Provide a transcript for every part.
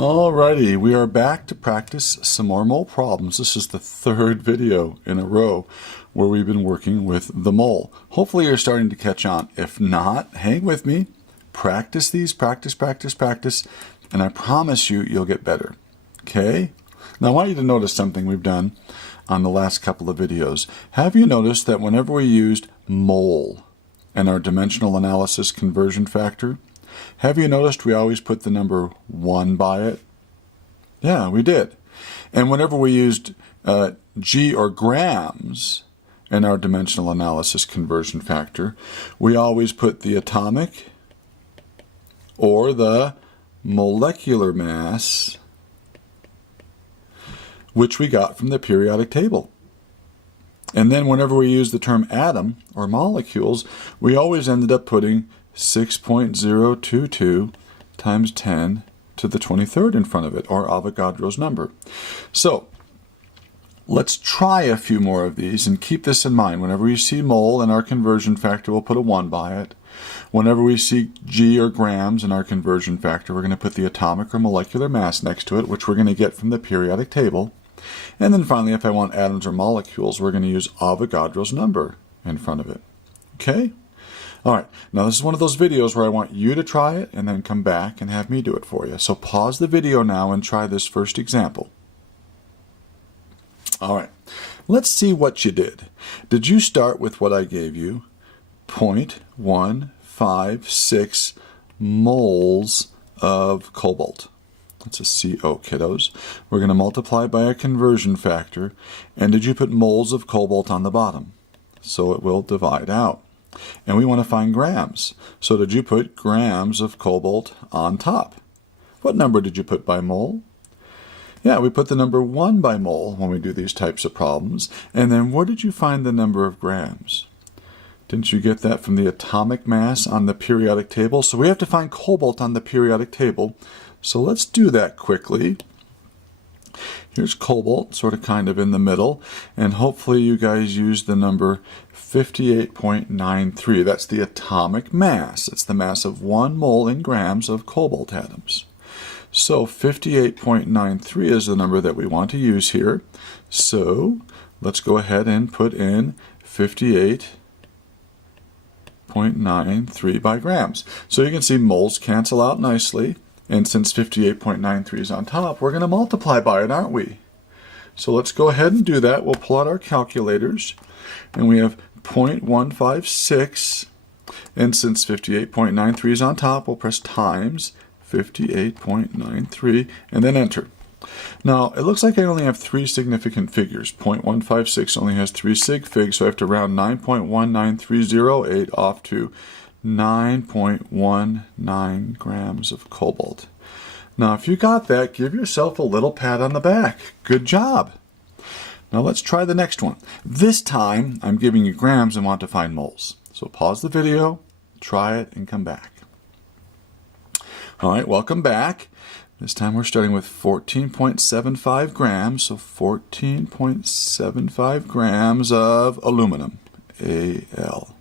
Alrighty, we are back to practice some more mole problems. This is the third video in a row where we've been working with the mole. Hopefully you're starting to catch on. If not, hang with me. Practice these, practice, and I promise you, you'll get better. Okay? Now I want you to notice something we've done on the last couple of videos. Have you noticed that whenever we used mole and our dimensional analysis conversion factor, have you noticed we always put the number 1 by it? Yeah, we did. And whenever we used G or grams in our dimensional analysis conversion factor, we always put the atomic or the molecular mass, which we got from the periodic table. And then whenever we use the term atom or molecules, we always ended up putting 6.022 times 10 to the 23rd in front of it, or Avogadro's number. So let's try a few more of these and keep this in mind. Whenever we see mole in our conversion factor, we'll put a 1 by it. Whenever we see G or grams in our conversion factor, we're going to put the atomic or molecular mass next to it, which we're going to get from the periodic table. And then finally, if I want atoms or molecules, we're going to use Avogadro's number in front of it. Okay? All right, now this is one of those videos where I want you to try it and then come back and have me do it for you. So pause the video now and try this first example. All right, let's see what you did. Did you start with what I gave you? 0.156 moles of cobalt. That's a CO, kiddos. We're going to multiply by a conversion factor. And did you put moles of cobalt on the bottom? So it will divide out. And we want to find grams. So did you put grams of cobalt on top? What number did you put by mole? Yeah, we put the number 1 by mole when we do these types of problems. And then where did you find the number of grams? Didn't you get that from the atomic mass on the periodic table? So we have to find cobalt on the periodic table. So let's do that quickly. Here's cobalt, sort of kind of in the middle, and hopefully you guys use the number 58.93. That's the atomic mass. It's the mass of 1 mole in grams of cobalt atoms. So 58.93 is the number that we want to use here. So let's go ahead and put in 58.93 by grams. So you can see moles cancel out nicely. And since 58.93 is on top, we're going to multiply by it, aren't we? So let's go ahead and do that. We'll pull out our calculators. And we have 0.156. And since 58.93 is on top, we'll press times 58.93 and then enter. Now, it looks like I only have 3 significant figures. 0.156 only has 3 sig figs, so I have to round 9.19308 off to 9.19 grams of cobalt. Now, if you got that, give yourself a little pat on the back. Good job. Now, let's try the next one. This time, I'm giving you grams and want to find moles. So pause the video, try it, and come back. All right, welcome back. This time we're starting with 14.75 grams, so 14.75 grams of aluminum, Al.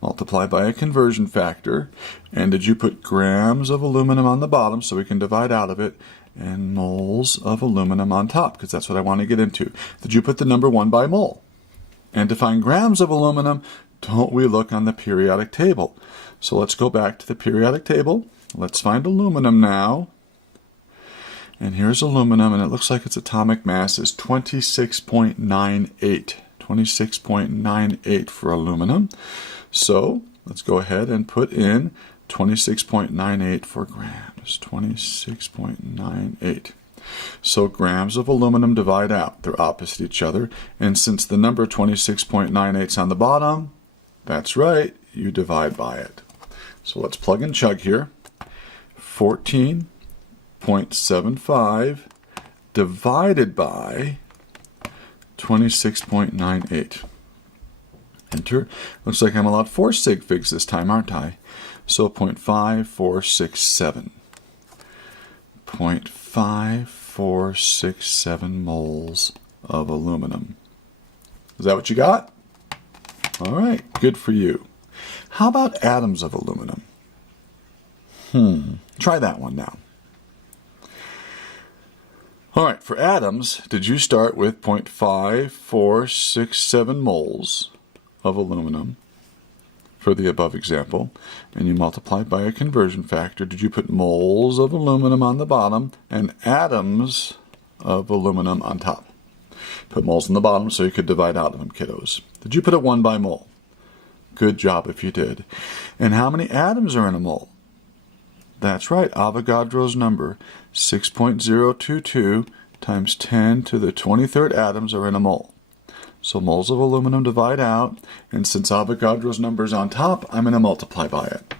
Multiply by a conversion factor. And did you put grams of aluminum on the bottom so we can divide out of it, and moles of aluminum on top, because that's what I want to get into. Did you put the number 1 by mole? And to find grams of aluminum, don't we look on the periodic table? So let's go back to the periodic table. Let's find aluminum now. And here's aluminum, and it looks like its atomic mass is 26.98. 26.98 for aluminum. So let's go ahead and put in 26.98 for grams. 26.98. So grams of aluminum divide out. They're opposite each other. And since the number 26.98 is on the bottom, that's right, you divide by it. So let's plug and chug here. 14.75 divided by 26.98. Enter. Looks like I'm allowed 4 sig figs this time, aren't I? So 0.5467. 0.5467 moles of aluminum. Is that what you got? All right, good for you. How about atoms of aluminum? Try that one now. All right, for atoms, did you start with 0.5467 moles of aluminum for the above example, and you multiplied by a conversion factor? Did you put moles of aluminum on the bottom and atoms of aluminum on top? Put moles on the bottom so you could divide out of them, kiddos. Did you put it 1 by mole? Good job if you did. And how many atoms are in a mole? That's right, Avogadro's number, 6.022 times 10 to the 23rd atoms are in a mole. So moles of aluminum divide out, and since Avogadro's number is on top, I'm going to multiply by it.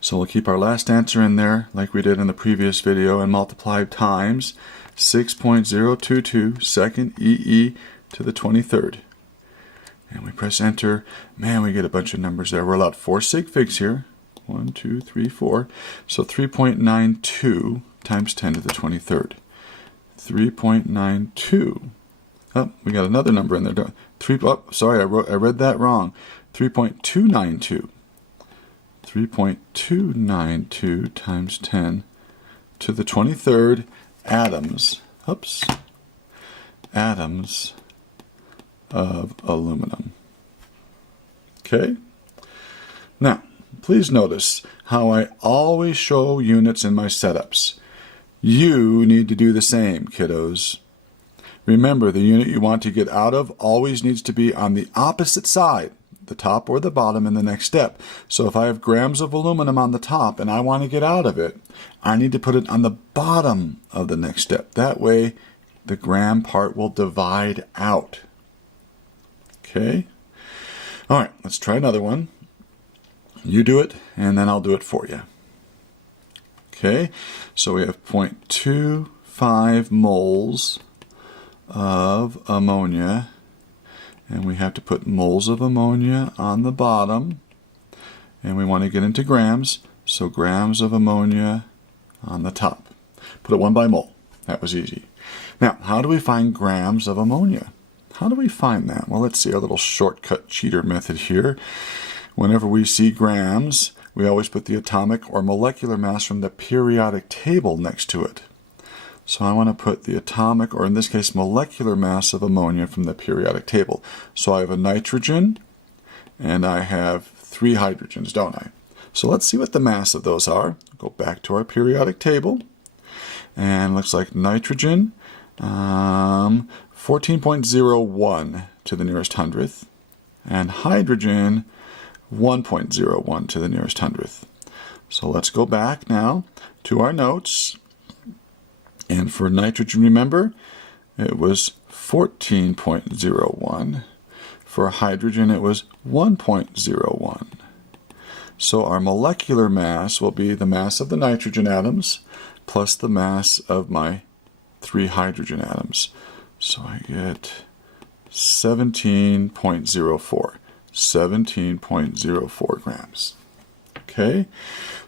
So we'll keep our last answer in there like we did in the previous video and multiply times 6.022 second EE to the 23rd. And we press enter. Man, we get a bunch of numbers there. We're allowed 4 sig figs here. 1, 2, 3, 4. So 3.92 times 10 to the 23rd. 3.92. Oh, we got another number in there. Sorry, I read that wrong. 3.292. 3.292 times 10 to the 23rd atoms. Oops. Atoms of aluminum. Okay? Now, please notice how I always show units in my setups. You need to do the same, kiddos. Remember, the unit you want to get out of always needs to be on the opposite side, the top or the bottom in the next step. So if I have grams of aluminum on the top and I want to get out of it, I need to put it on the bottom of the next step. That way, the gram part will divide out. Okay? All right, let's try another one. You do it, and then I'll do it for you. Okay, so we have 0.25 moles of ammonia, and we have to put moles of ammonia on the bottom, and we want to get into grams, so grams of ammonia on the top. Put it 1 by mole. That was easy. Now, how do we find grams of ammonia? How do we find that? Well, let's see our little shortcut cheater method here. Whenever we see grams, we always put the atomic or molecular mass from the periodic table next to it. So I want to put the atomic, or in this case, molecular mass of ammonia from the periodic table. So I have a nitrogen, and I have 3 hydrogens, don't I? So let's see what the mass of those are. Go back to our periodic table, and looks like nitrogen, 14.01 to the nearest hundredth, and hydrogen, 1.01 to the nearest hundredth. So let's go back now to our notes. And for nitrogen, remember, it was 14.01. For hydrogen, it was 1.01. So our molecular mass will be the mass of the nitrogen atoms plus the mass of my 3 hydrogen atoms. So I get 17.04. 17.04 grams. Okay,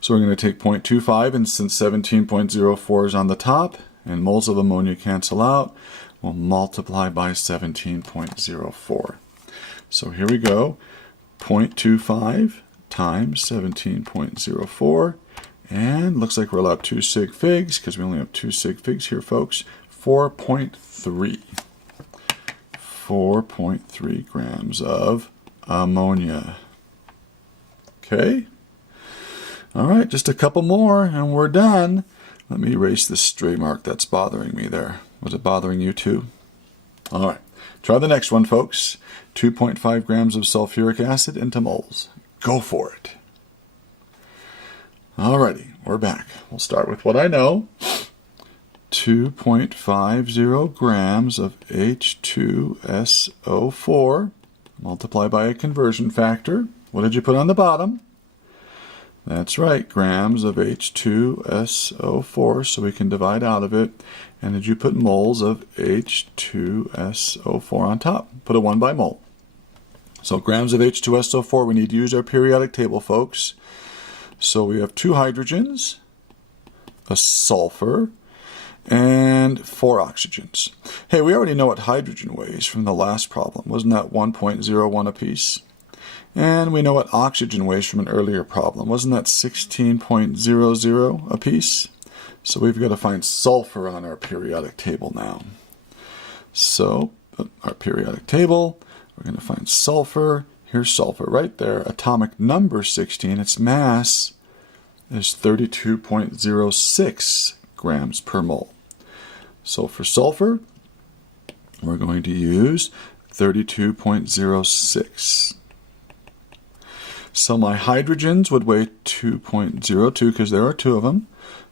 so we're going to take 0.25, and since 17.04 is on the top and moles of ammonia cancel out, we'll multiply by 17.04. So here we go, 0.25 times 17.04, and looks like we're allowed 2 sig figs because we only have 2 sig figs here, folks. 4.3. 4.3 grams of ammonia. Okay? All right, just a couple more and we're done. Let me erase this stray mark that's bothering me there. Was it bothering you too? All right, try the next one, folks. 2.5 grams of sulfuric acid into moles. Go for it. Alrighty, we're back. We'll start with what I know. 2.50 grams of H2SO4. Multiply by a conversion factor. What did you put on the bottom? That's right, grams of H2SO4, so we can divide out of it. And did you put moles of H2SO4 on top? Put a 1 by mole. So grams of H2SO4, we need to use our periodic table, folks. So we have 2 hydrogens, a sulfur, and 4 oxygens. Hey, we already know what hydrogen weighs from the last problem. Wasn't that 1.01 apiece? And we know what oxygen weighs from an earlier problem. Wasn't that 16.00 apiece? So we've got to find sulfur on our periodic table now. So our periodic table, we're going to find sulfur. Here's sulfur right there. Atomic number 16. Its mass is 32.06 grams per mole. So for sulfur, we're going to use 32.06. So my hydrogens would weigh 2.02 because there are two of them.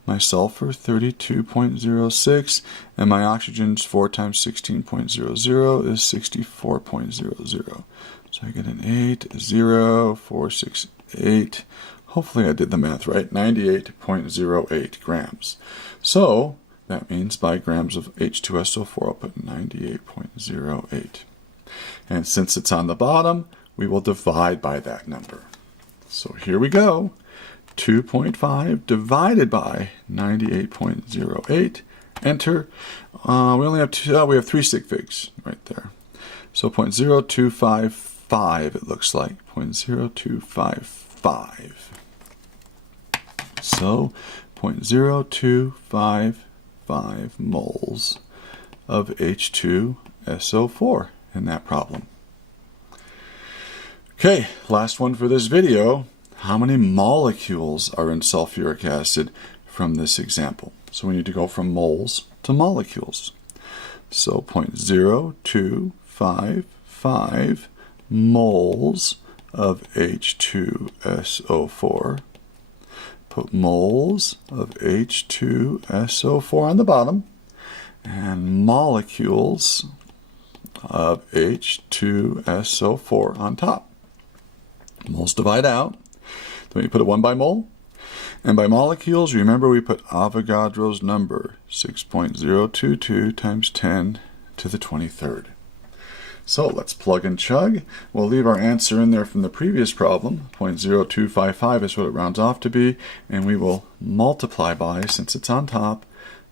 My sulfur 32.06, and my oxygens 4 times 16.00 is 64.00. So I get an 8, 0, 4, 6, 8. Hopefully I did the math right. 98.08 grams. So that means by grams of H2SO4, I'll put 98.08. And since it's on the bottom, we will divide by that number. So here we go. 2.5 divided by 98.08. Enter. We only have we have 3 sig figs right there. So 0.0255 it looks like. 0.0255. So 0.0255 moles of H2SO4 in that problem. Okay, last one for this video. How many molecules are in sulfuric acid from this example? So we need to go from moles to molecules. So 0.0255 moles of H2SO4. Put moles of H2SO4 on the bottom, and molecules of H2SO4 on top. Moles divide out. Then we put it 1 by mole. And by molecules, remember we put Avogadro's number, 6.022 times 10 to the 23rd. So let's plug and chug. We'll leave our answer in there from the previous problem. 0.0255 is what it rounds off to be. And we will multiply by, since it's on top,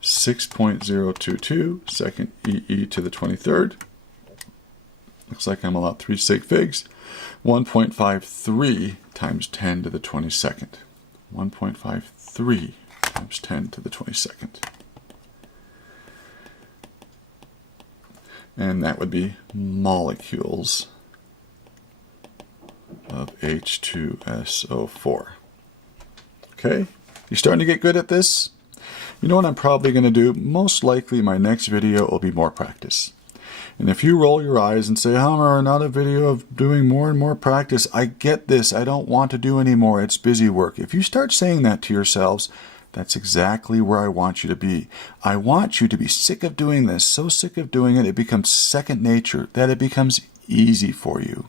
6.022 second EE to the 23rd. Looks like I'm allowed 3 sig figs. 1.53 times 10 to the 22nd. 1.53 times 10 to the 22nd. And that would be molecules of H2SO4. Okay, you starting to get good at this? You know what I'm probably going to do? Most likely my next video will be more practice. And if you roll your eyes and say, Homer, not a video of doing more and more practice, I get this, I don't want to do any more, it's busy work. If you start saying that to yourselves, that's exactly where I want you to be. I want you to be sick of doing this, so sick of doing it, it becomes second nature, that it becomes easy for you.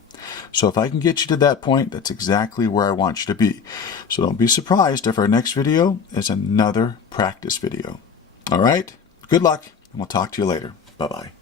So if I can get you to that point, that's exactly where I want you to be. So don't be surprised if our next video is another practice video. All right, good luck, and we'll talk to you later. Bye-bye.